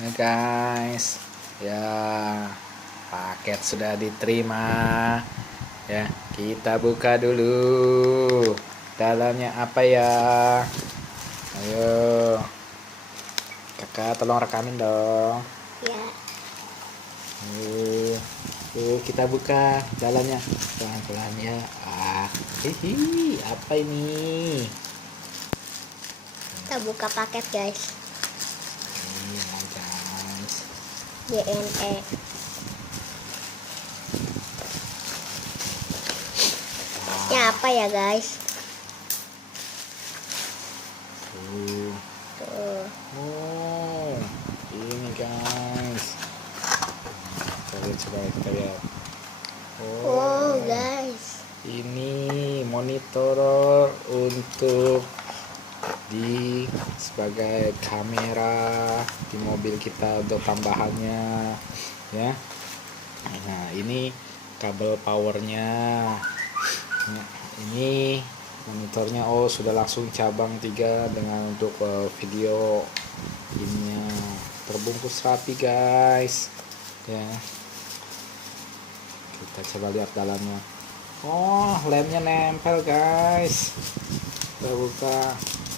Nah guys, ya paket sudah diterima. Ya, kita buka dulu. Dalamnya apa ya? Ayo, kakak tolong rekamin dong. Ya. Kita buka dalamnya pelan-pelan ya. Hihi, apa ini? Kita buka paket guys. Ini guys. JNE. Ini apa ya guys? Tuh. Oh, ini guys. Coba kita lihat. Oh guys. Ini monitor untuk sebagai kamera di mobil kita untuk tambahannya ya. Nah, ini kabel powernya. Nah, ini monitornya sudah langsung cabang 3 dengan untuk video ininya terbungkus rapi guys ya. Kita coba lihat dalamnya. Lemnya nempel guys. Kita buka.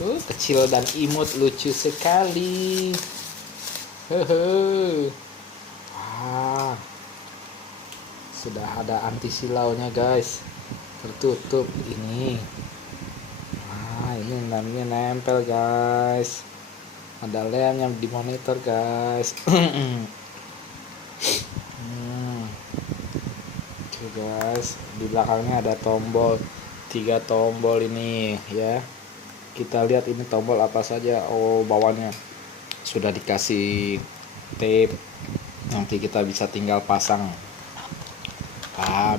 Kecil dan imut, lucu sekali. Sudah ada anti silaunya guys. Tertutup ini. Ini lemnya nempel guys. Ada lem yang di monitor guys. Oke guys, di belakangnya ada tombol, 3 tombol ini ya. Kita lihat ini tombol apa saja. Bawahnya sudah dikasih tape. Nanti kita bisa tinggal pasang.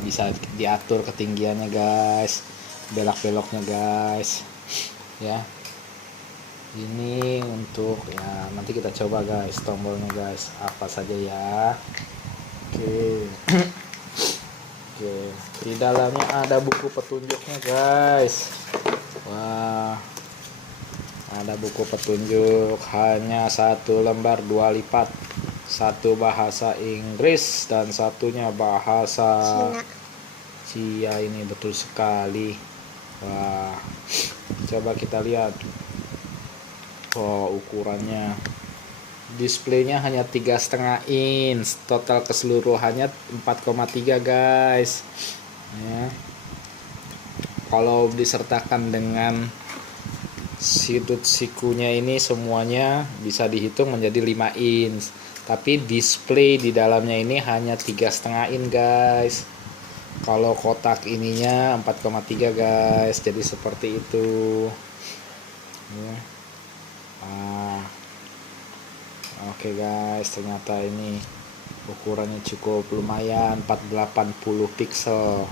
Bisa diatur ketinggiannya guys, belok-beloknya guys ya. Ini untuk ya, nanti kita coba guys tombolnya guys apa saja ya. Oke. Di dalamnya ada buku petunjuknya guys. Wah, ada buku petunjuk, hanya 1 lembar 2 lipat, 1 bahasa Inggris dan satunya bahasa Cina. Ini betul sekali. Wah, coba kita lihat. Ukurannya, displaynya hanya 3,5 inch, total keseluruhannya 4,3 guys ya. Kalau disertakan dengan sudut sikunya ini semuanya bisa dihitung menjadi 5 inch, tapi display di dalamnya ini hanya 3,5 inch guys. Kalau kotak ininya 4,3 guys, jadi seperti itu ya. Oke guys, ternyata ini ukurannya cukup lumayan, 480 pixel.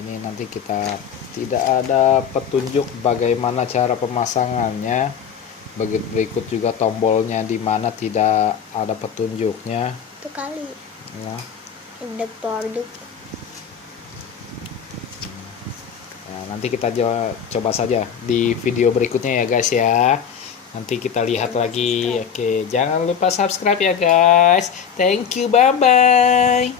Ini nanti kita tidak ada petunjuk bagaimana cara pemasangannya. Berikut juga tombolnya di mana tidak ada petunjuknya. Itu kali. Ya. Ada produk. Nanti kita coba saja di video berikutnya ya guys ya. Nanti kita lihat lagi. Oke, jangan lupa subscribe ya guys. Thank you, bye bye.